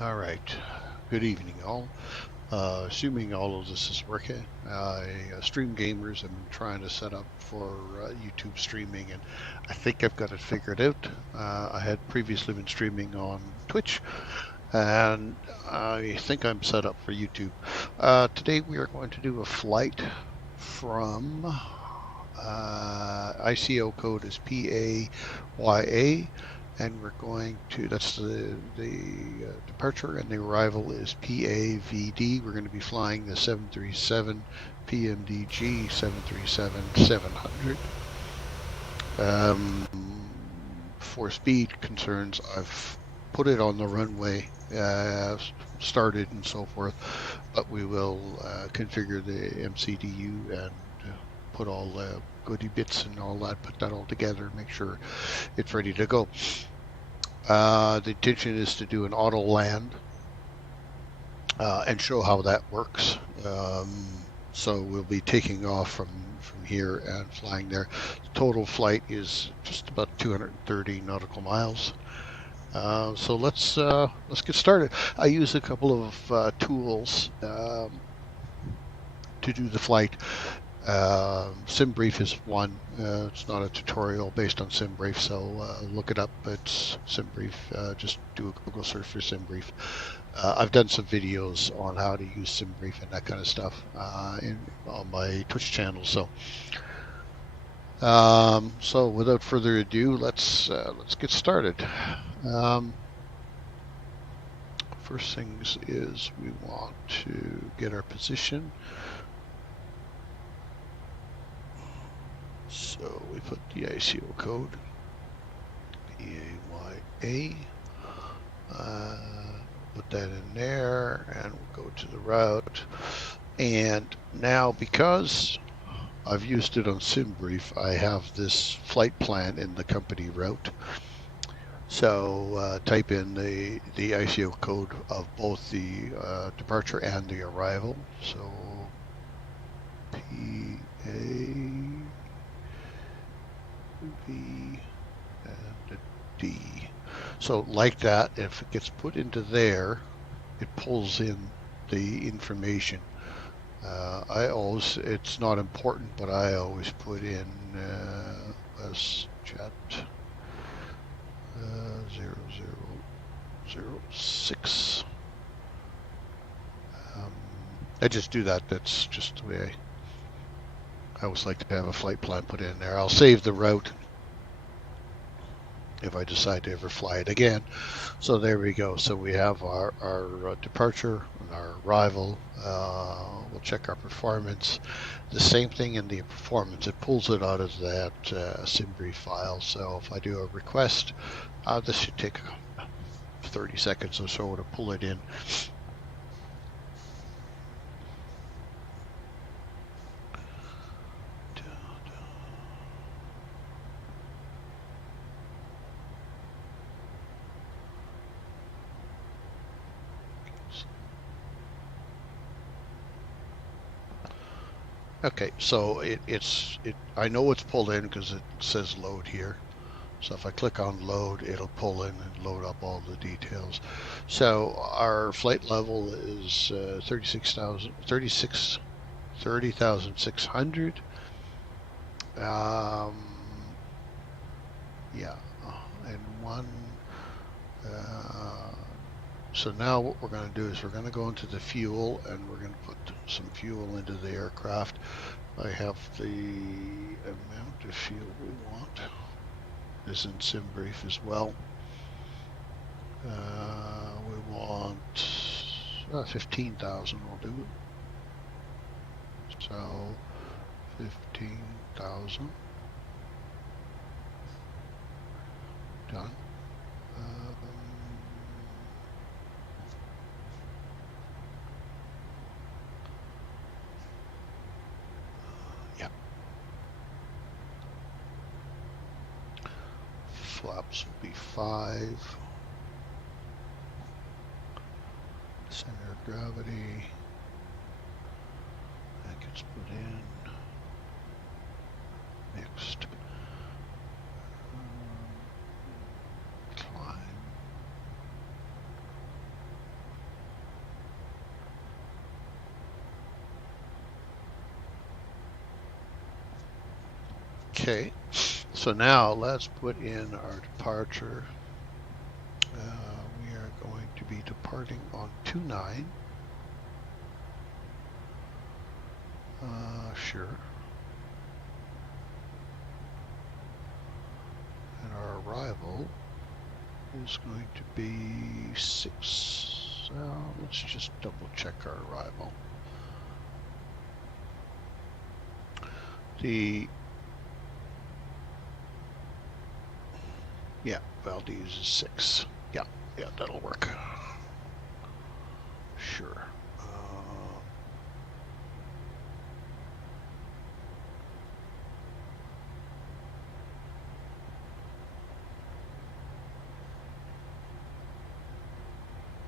All right. Good evening, all. Assuming all of this is working, stream gamers. I'm trying to set up for YouTube streaming, and I think I've got it figured out. I had previously been streaming on Twitch, and I think I'm set up for YouTube. Today we are going to do a flight from ICO code is PAYA, and we're going to, that's the departure, and the arrival is PAVD. We're going to be flying the 737 PMDG 737-700. For speed concerns, I've put it on the runway, started and so forth, but we will configure the MCDU and put all the goodie bits and all that, put that all together, make sure it's ready to go. The intention is to do an auto land and show how that works. So we'll be taking off from here and flying there. The total flight is just about 230 nautical miles. So let's get started. I use a couple of tools to do the flight. SimBrief is one. It's not a tutorial based on SimBrief, so look it up. It's SimBrief. Just do a Google search for SimBrief. I've done some videos on how to use SimBrief and that kind of stuff on my Twitch channel. So without further ado, let's get started. First things is we want to get our position. So we put the ICO code, PAYA, put that in there, and we'll go to the route. And now, because I've used it on SimBrief, I have this flight plan in the company route. So type in the ICO code of both the departure and the arrival. So PAV and a D. So like that, if it gets put into there, it pulls in the information. It's not important, but I always put in WestJet 0006. I just do that. That's just the way I always like to have a flight plan put in there. I'll save the route if I decide to ever fly it again. So there we go. So we have our departure and our arrival. We'll check our performance. The same thing in the performance. It pulls it out of that SimBrief file. So if I do a request, this should take 30 seconds or so to pull it in. Okay, so I know it's pulled in because it says load here. So if I click on load, it'll pull in and load up all the details. So our flight level is 30,600. Yeah, and one. So now what we're going to do is we're going to go into the fuel, and we're going to put some fuel into the aircraft. I have the amount of fuel we want. Is in SimBrief as well. We want 15,000 will do it. So 15,000 done. Yeah. Flaps will be 5. Center of gravity. That gets put in. Next. Climb. Okay, so now let's put in our departure. We are going to be departing on 2/9. Sure. And our arrival is going to be 6. Let's just double check our arrival. Yeah, Valdez is 6. Yeah, that'll work. Sure.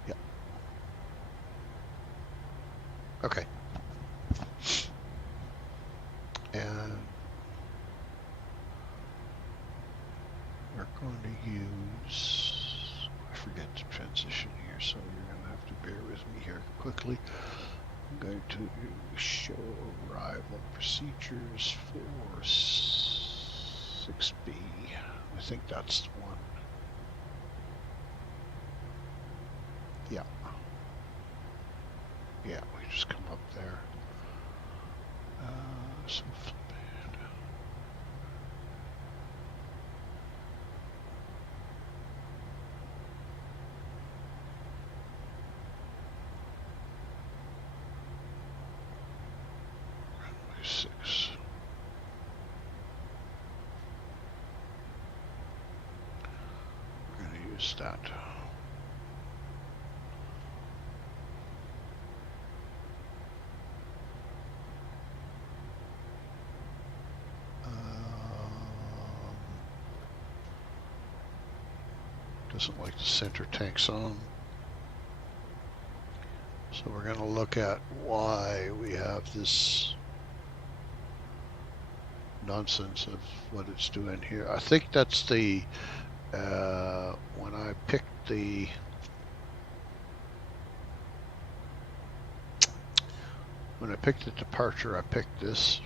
Yeah. Okay. And we're going to use, I forget to transition here, so you're going to have to bear with me here quickly. I'm going to show arrival procedures for 6B. I think that's the one. Yeah. Yeah, we just come up there. So flip it. Runway 6. We're going to use that. Doesn't like the center tanks on. So we're going to look at why we have this nonsense of what it's doing here. I think that's the when I picked the departure, I picked this.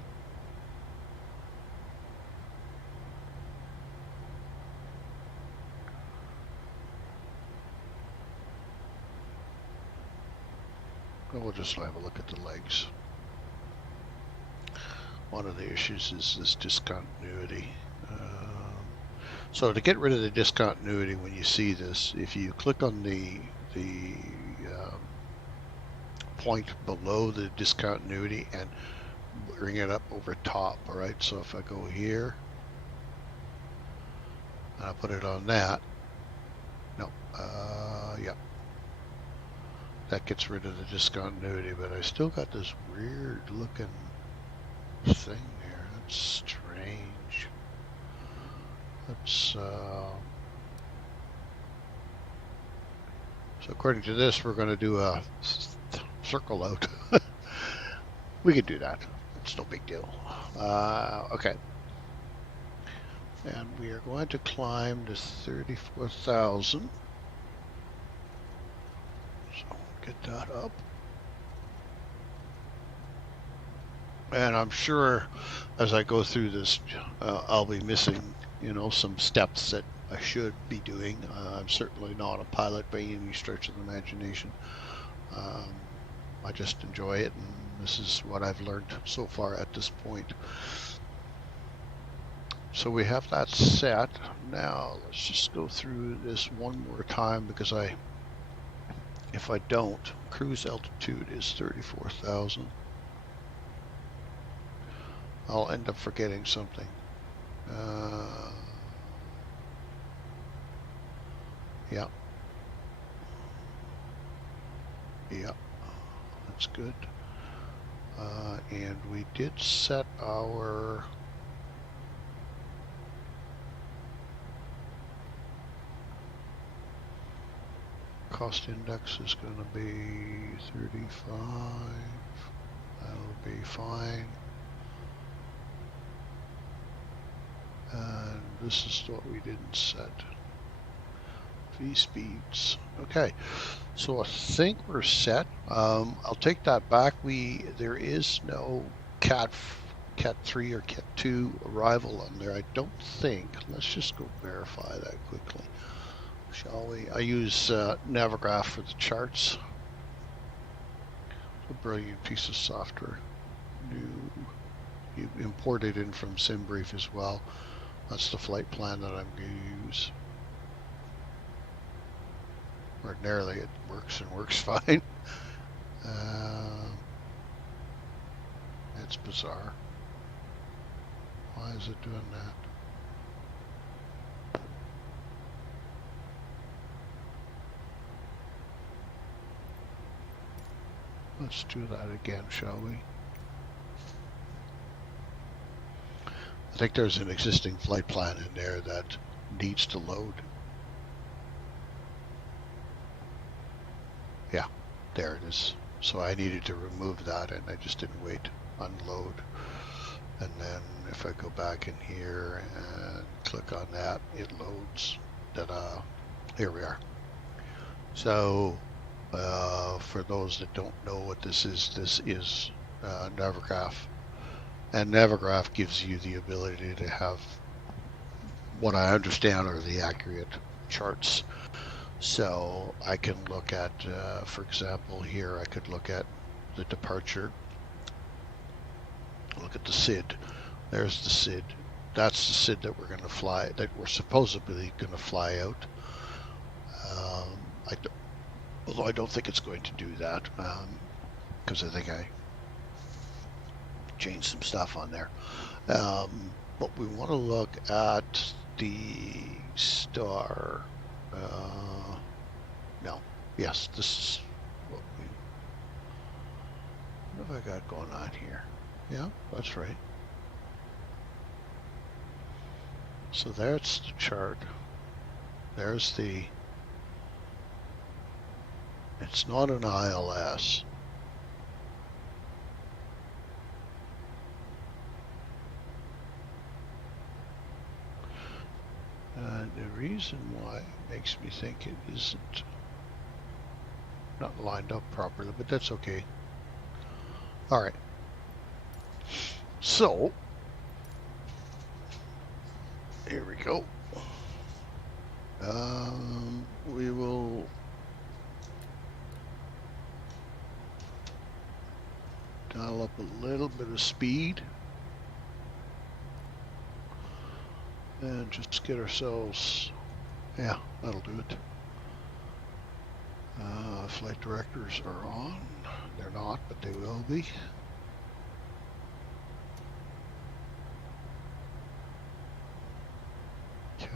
We'll just have a look at the legs. One of the issues is this discontinuity. So to get rid of the discontinuity, when you see this, if you click on the point below the discontinuity and bring it up over top, all right? So if I go here, and I put it on that, no, yeah. That gets rid of the discontinuity, but I still got this weird looking thing there. That's strange. Let's so according to this, we're going to do a circle out. We could do that. It's no big deal. Okay. And we are going to climb to 34,000. So get that up. And I'm sure as I go through this, I'll be missing, some steps that I should be doing. I'm certainly not a pilot by any stretch of the imagination. I just enjoy it, and this is what I've learned so far at this point. So we have that set. Now let's just go through this one more time, because if I don't, cruise altitude is 34,000. I'll end up forgetting something. Yeah. Yeah, that's good. And we did set our cost index is going to be 35. That'll be fine. And this is what we didn't set. V speeds. Okay, so I think we're set. I'll take that back. There is no cat Cat 3 or Cat 2 arrival on there. I don't think. Let's just go verify that quickly, shall we? I use Navigraph for the charts. A brilliant piece of software. You import it in from SimBrief as well. That's the flight plan that I'm going to use. Ordinarily it works and works fine. It's bizarre. Why is it doing that? Let's do that again, shall we? I think there's an existing flight plan in there that needs to load. Yeah, there it is. So I needed to remove that and I just didn't wait. Unload. And then if I go back in here and click on that, it loads. Here we are. So for those that don't know what this is Navigraph. And Navigraph gives you the ability to have what I understand are the accurate charts. So I can look at, for example, here I could look at the departure. Look at the SID. There's the SID. That's the SID that we're going to fly, that we're supposedly going to fly out. Although I don't think it's going to do that, because I think I changed some stuff on there. But we want to look at the star. No. Yes, this is what have I got going on here? Yeah, that's right. So that's the chart. There's the, it's not an ILS. And the reason why it makes me think it isn't not lined up properly, but that's okay. All right. So here we go. We will dial up a little bit of speed and just get ourselves, yeah, that'll do it. Flight directors are on. They're not, but they will be. Okay.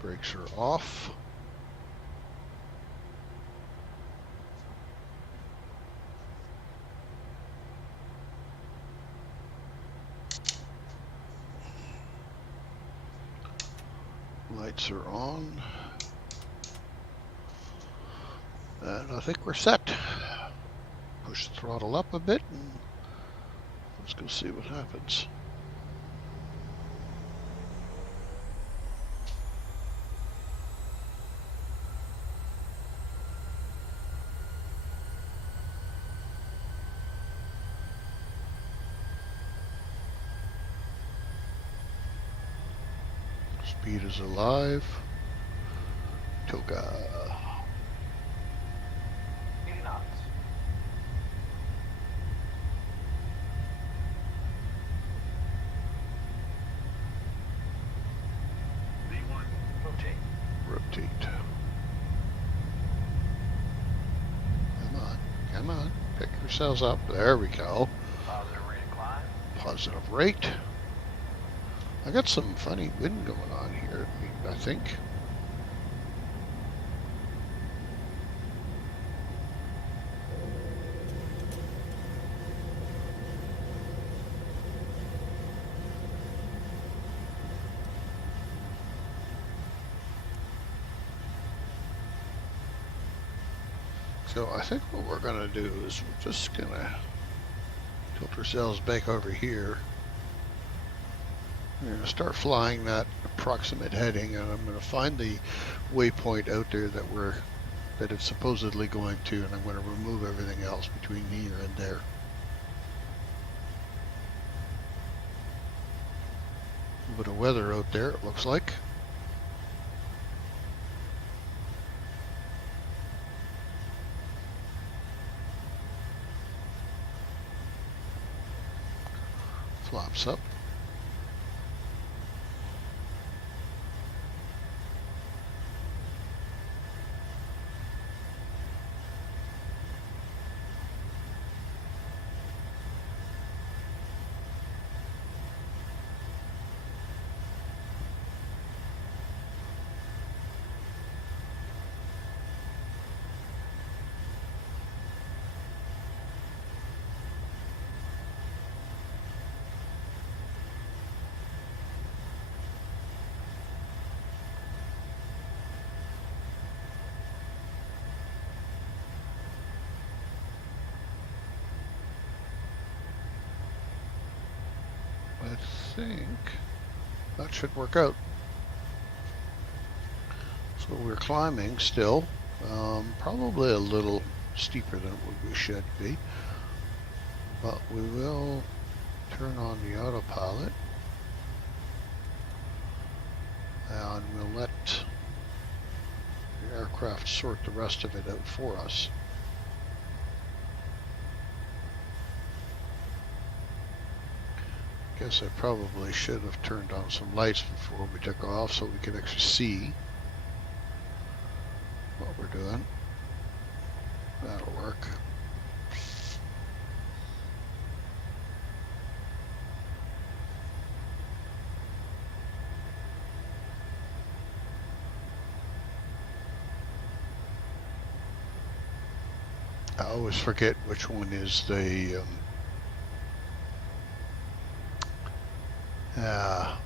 Brakes are off. Lights are on. And I think we're set. Push the throttle up a bit and let's go see what happens. Speed is alive. Toga. 80 knots. V1, rotate. Rotate. Come on, come on. Pick yourselves up. There we go. Positive rate of climb. Positive rate. I got some funny wind going on here, I think. So I think what we're going to do is we're just going to tilt ourselves back over here. We're going to start flying that approach approximate heading, and I'm going to find the waypoint out there that it's supposedly going to, and I'm going to remove everything else between here and there. A little bit of weather out there, it looks like. Flaps up. I think that should work out. So we're climbing still, probably a little steeper than what we should be, but we will turn on the autopilot and we'll let the aircraft sort the rest of it out for us. Guess I probably should have turned on some lights before we took off so we could actually see what we're doing. That'll work. I always forget which one is the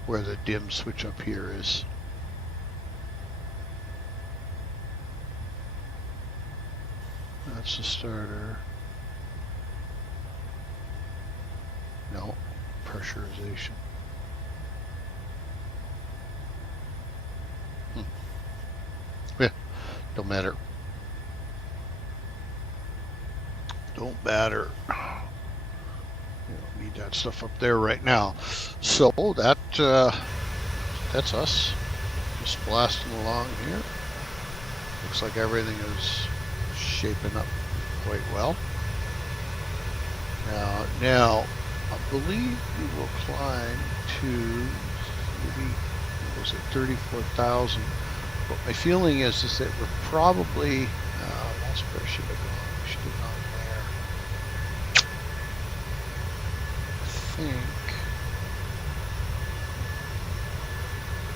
where the dim switch up here is. That's the starter. No, pressurization. Yeah, don't matter. Don't matter. You don't need that stuff up there right now. So that's us just blasting along here. Looks like everything is shaping up quite well. Now I believe we will climb to 34,000. But my feeling is that we're probably that's where I should have gone. We should have gone there. I think.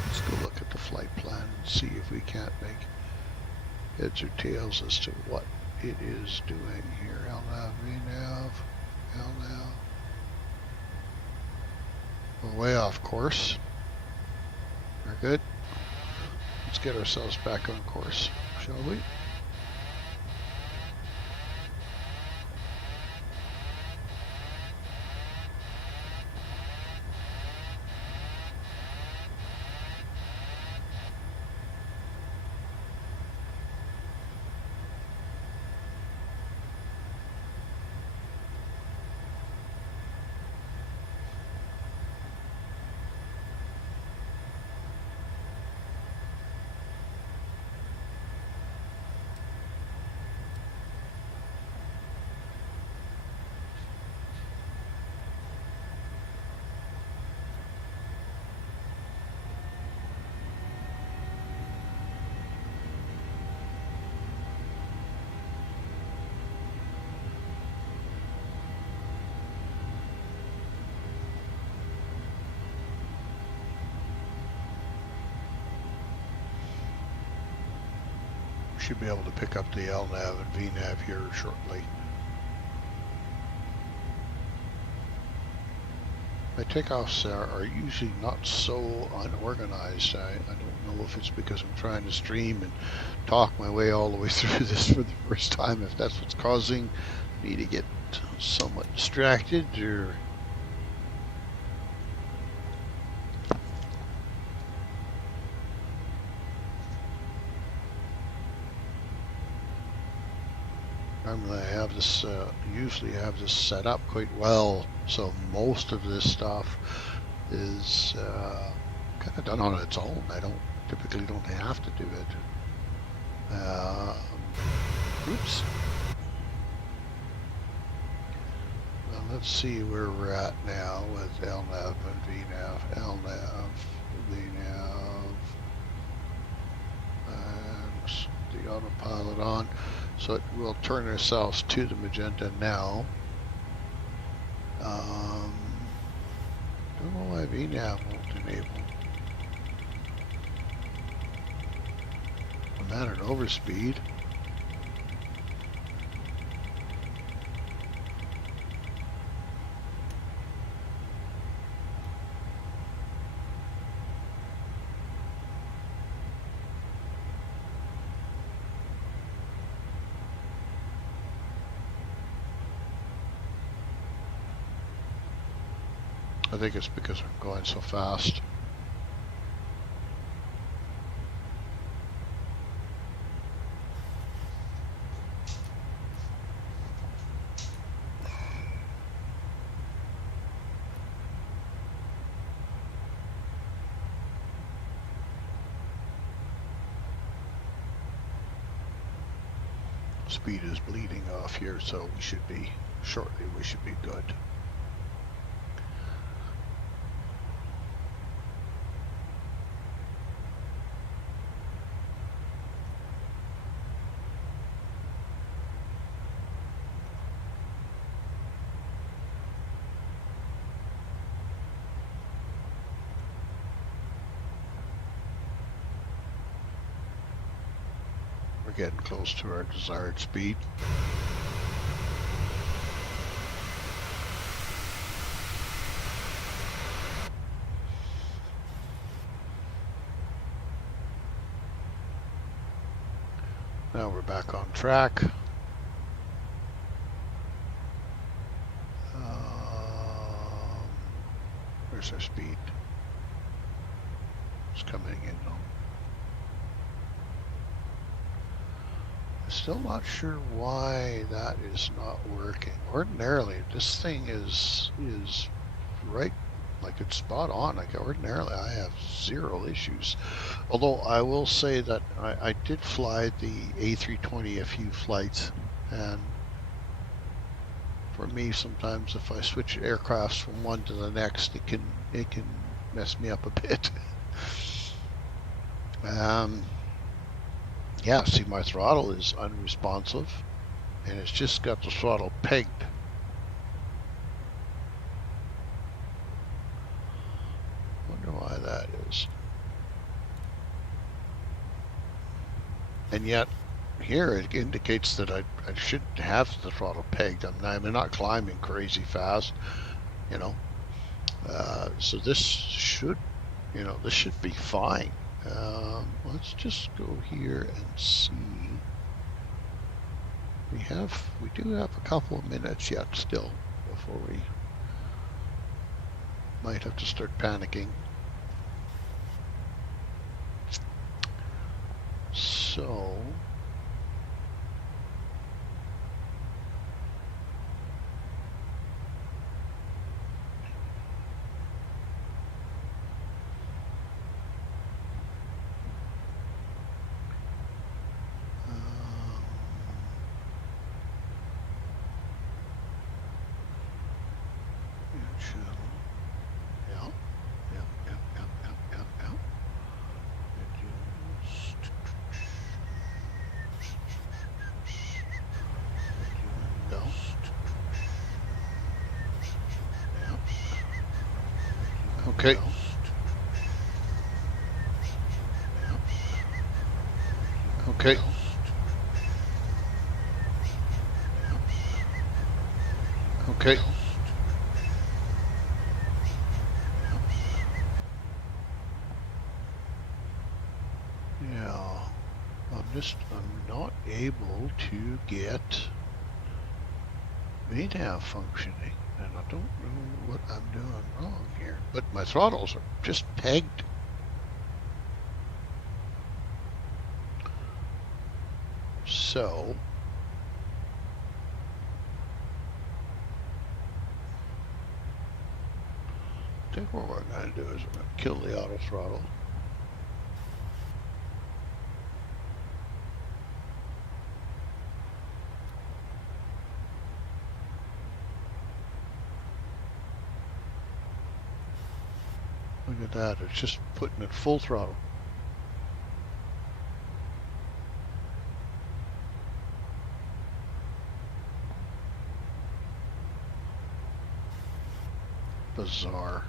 Let's go look at the flight plan and see if we can't make heads or tails as to what it is doing here. LNAV, VNAV, LNAV. We're way off course. We're good. Let's get ourselves back on course, shall we? Should be able to pick up the LNAV and VNAV here shortly. My takeoffs are usually not so unorganized. I don't know if it's because I'm trying to stream and talk my way all the way through this for the first time, if that's what's causing me to get somewhat distracted, or Normally I have this, usually have this set up quite well, so most of this stuff is kind of done on its own. I typically don't have to do it. Oops. Well, let's see where we're at now with LNAV and VNAV. LNAV, VNAV, and the autopilot on. So we'll turn ourselves to the magenta now. Don't know why VNAV won't enable. I'm at an overspeed. I think it's because I'm going so fast. Speed is bleeding off here, so we should be, shortly we should be good. We're getting close to our desired speed. Now we're back on track. Where's our speed? It's coming in though. I'm still not sure why that is not working. Ordinarily, this thing is right, like it's spot on. Like ordinarily, I have zero issues. Although I will say that I did fly the A320 a few flights, and for me, sometimes if I switch aircrafts from one to the next, it can mess me up a bit. Yeah, see, my throttle is unresponsive, and it's just got the throttle pegged. Wonder why that is. And yet, here it indicates that I should have the throttle pegged. I'm not climbing crazy fast, you know. So this should, this should be fine. Let's just go here and see. We do have a couple of minutes yet still before we might have to start panicking. So okay. Okay. Okay. Yeah. I'm not able to get VNAV functioning, and I don't know what I'm doing wrong here. But my throttles are just pegged. So think what we're going to do is we're going to kill the auto throttle. Look at that, it's just putting it full throttle. Bizarre.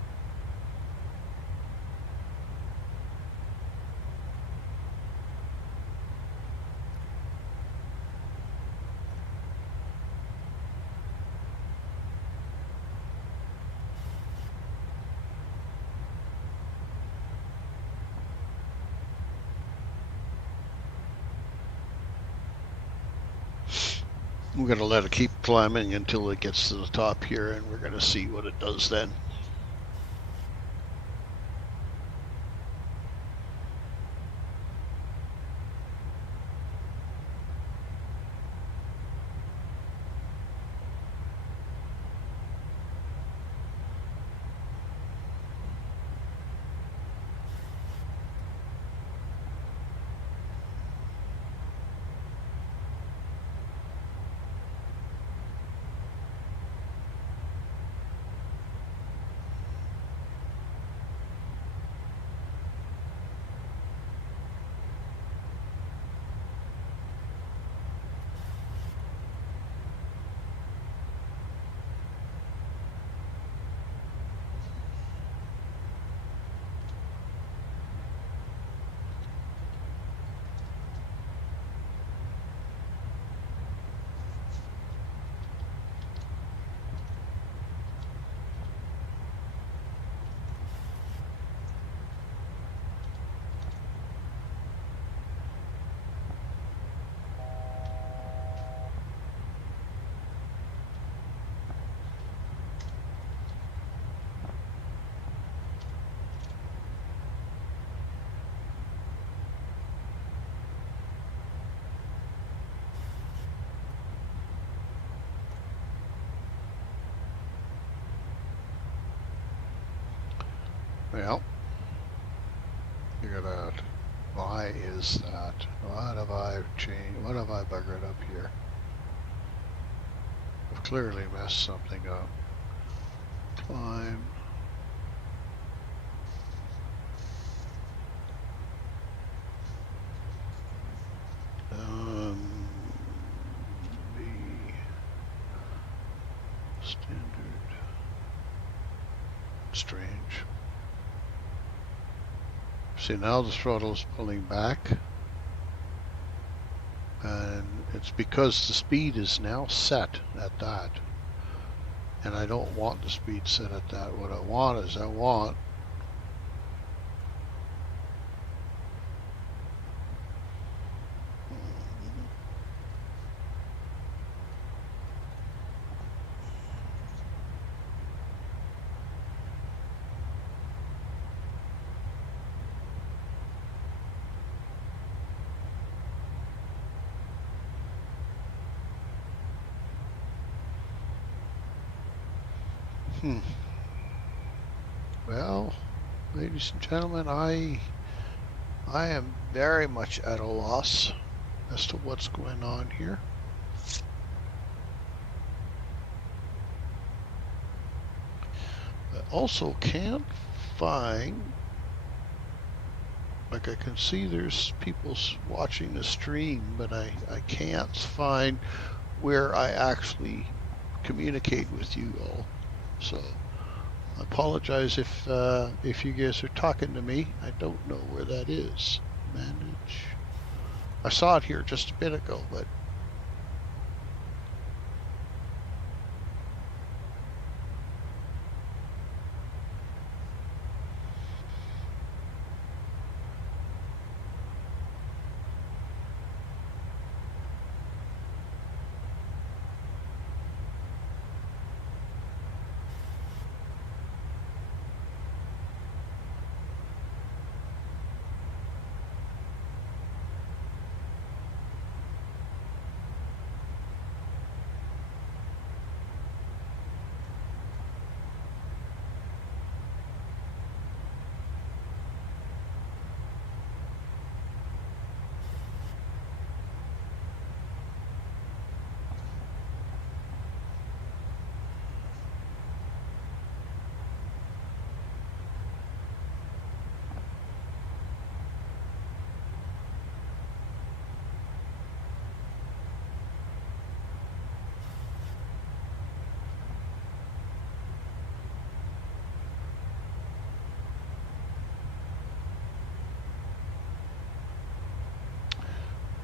We're going to let it keep climbing until it gets to the top here, and we're going to see what it does then. Well, figure out why is that? What have I changed? What have I buggered up here? I've clearly messed something up. Climb. B. Standard. Strange. See, now the throttle's pulling back. And it's because the speed is now set at that. And I don't want the speed set at that. What I want is well, ladies and gentlemen, I am very much at a loss as to what's going on here. I also can't find, like, I can see there's people watching the stream, but I can't find where I actually communicate with you all. So I apologize if you guys are talking to me. I don't know where that is. Manage. I saw it here just a bit ago, but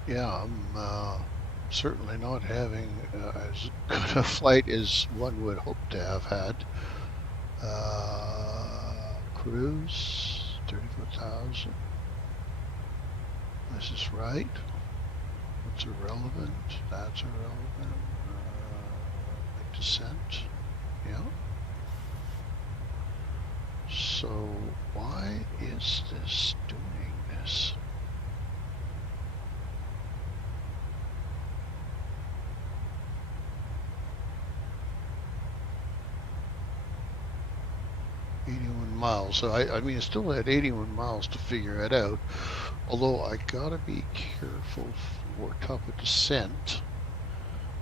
Yeah, I'm certainly not having as good a flight as one would hope to have had. Cruise, 34,000. This is right. What's irrelevant? That's irrelevant. Make descent. Yeah. So why is this doing this? $81. So I mean, I still had 81 miles to figure it out. Although I gotta be careful for top of descent.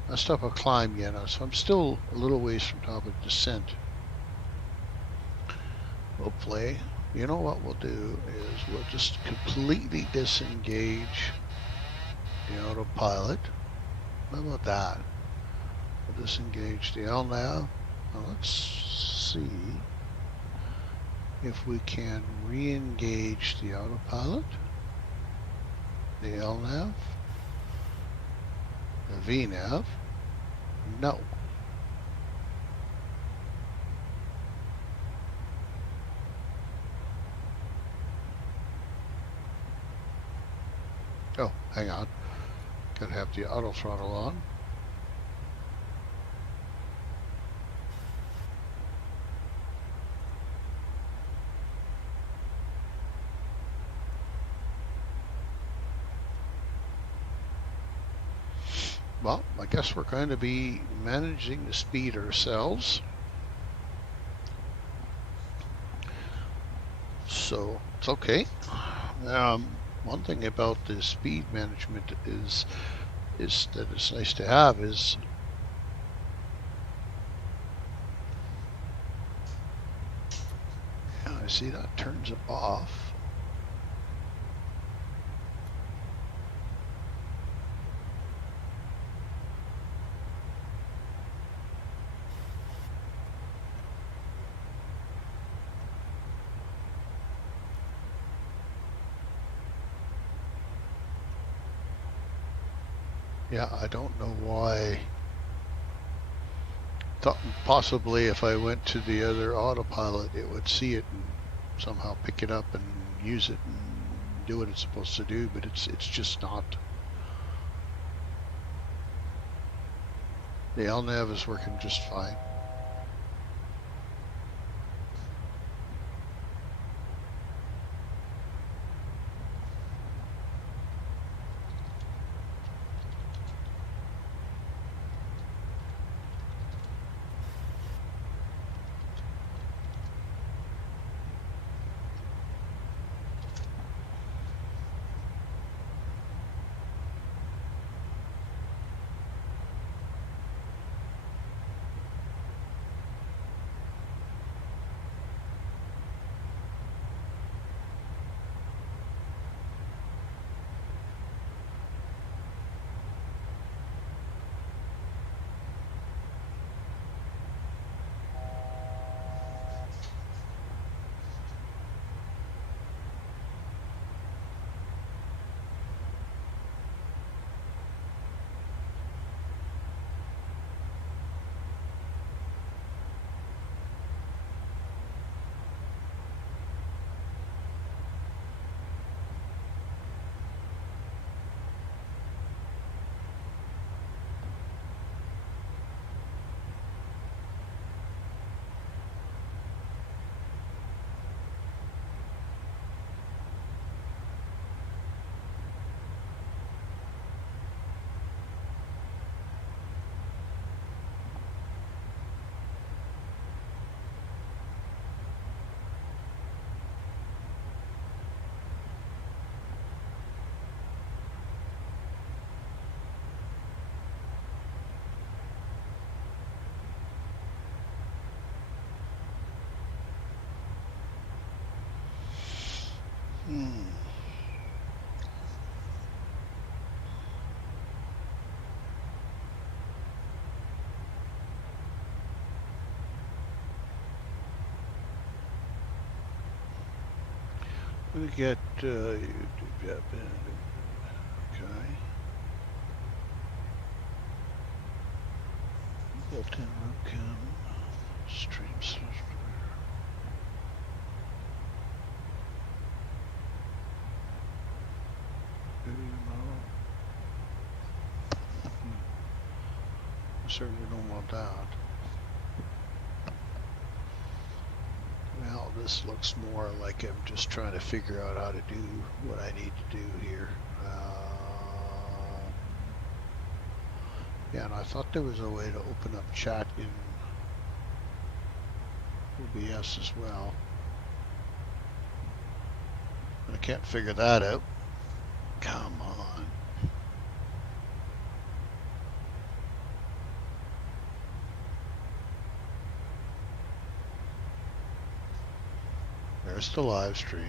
That's top of climb yet, so I'm still a little ways from top of descent. We'll play. You know what we'll do is we'll just completely disengage the autopilot. How about that? We'll disengage the LNAV. Now let's see if we can re-engage the autopilot, the LNAV, the VNAV. No. Oh, hang on. Gotta have the auto throttle on. Well, I guess we're going to be managing the speed ourselves. So it's okay. One thing about the speed management is that it's nice to have is I see that turns it off. Yeah, I don't know why. Thought possibly if I went to the other autopilot, it would see it and somehow pick it up and use it and do what it's supposed to do, but it's just not. The LNAV is working just fine. Hmm. We get okay. built-in webcam, stream software. Certainly don't want that. Well, this looks more like I'm just trying to figure out how to do what I need to do here. Yeah, and I thought there was a way to open up chat in OBS as well. But I can't figure that out. Come on. There's the live stream.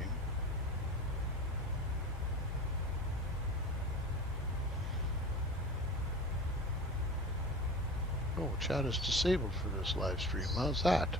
Oh, chat is disabled for this live stream. How's that?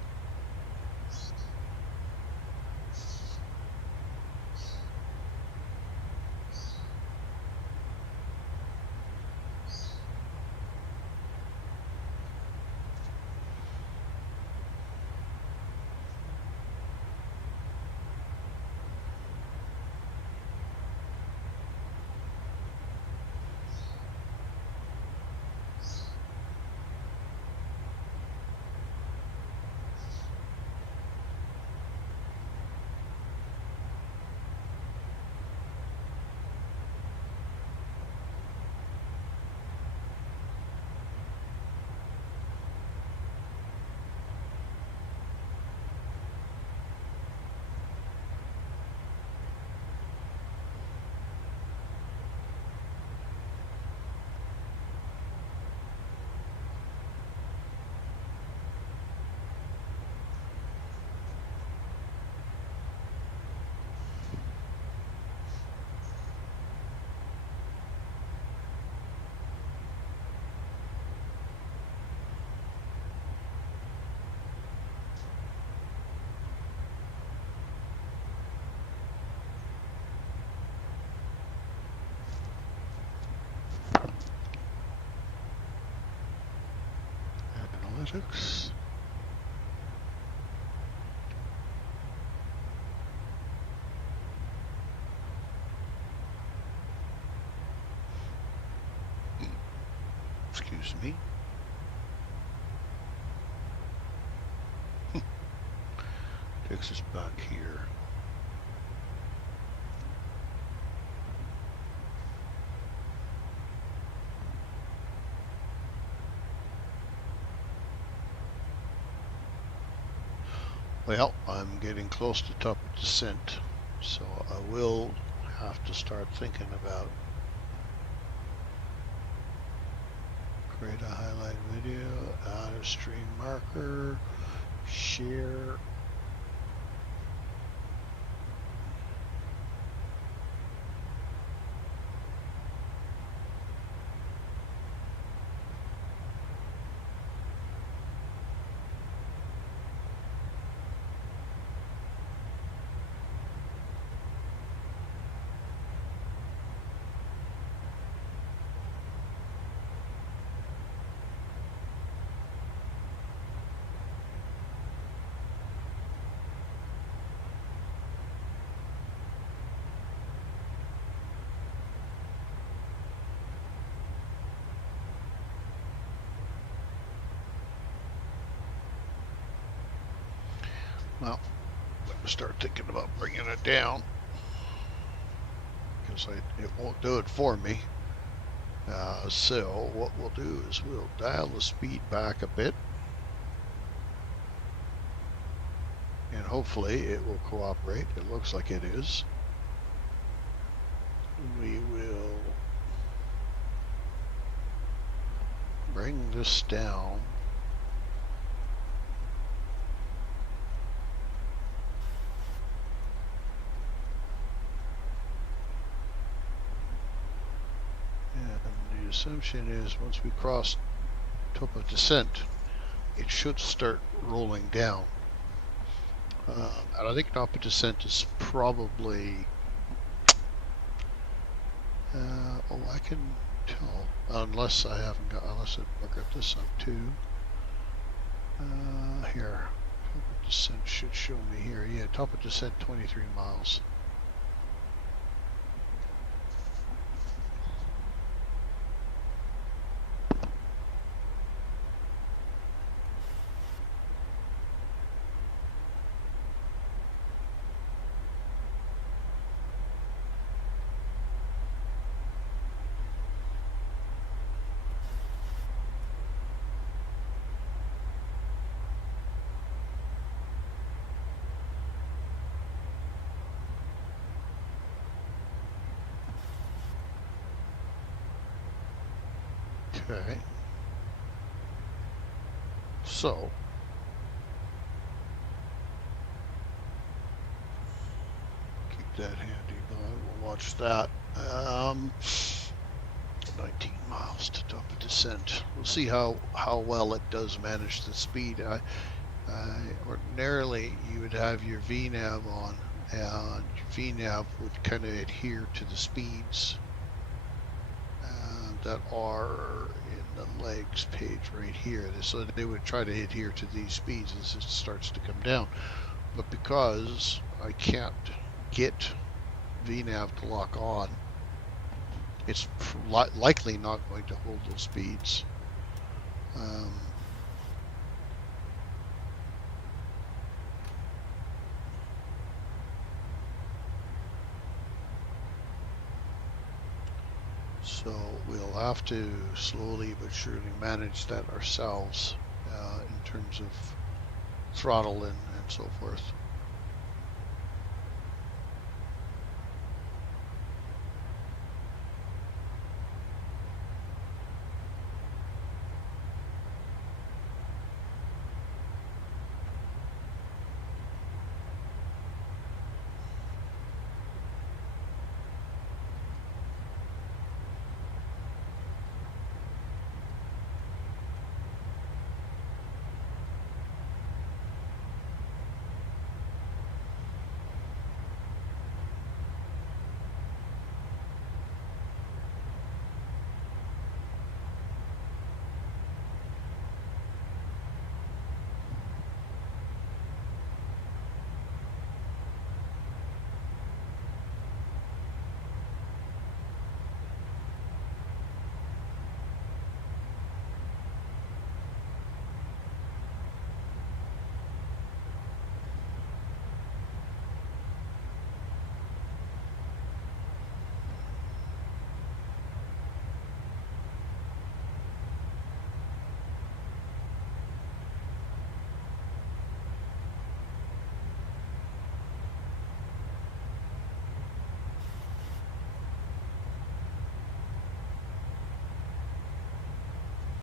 Analytics. Excuse me. Takes us back here. Well, I'm getting close to top of descent, so I will have to start thinking about create a highlight video, add a stream marker, share. Well, I'm going to start thinking about bringing it down because it won't do it for me. So what we'll do is we'll dial the speed back a bit, and hopefully it will cooperate. It looks like it is. We will bring this down. And the assumption is once we cross top of descent, it should start rolling down. And I think top of descent is probably, I can tell, unless I haven't got, unless I got this up too. Here. Top of descent should show me here. Yeah, top of descent 23 miles. Okay. So, keep that handy by. We'll watch that. 19 miles to top of descent. We'll see how well it does manage the speed. Ordinarily, you would have your VNav on, and your VNav would kind of adhere to the speeds that are in the legs page right here. So they would try to adhere to these speeds as it starts to come down. But because I can't get VNav to lock on, it's likely not going to hold those speeds. So we'll have to slowly but surely manage that ourselves in terms of throttle and so forth.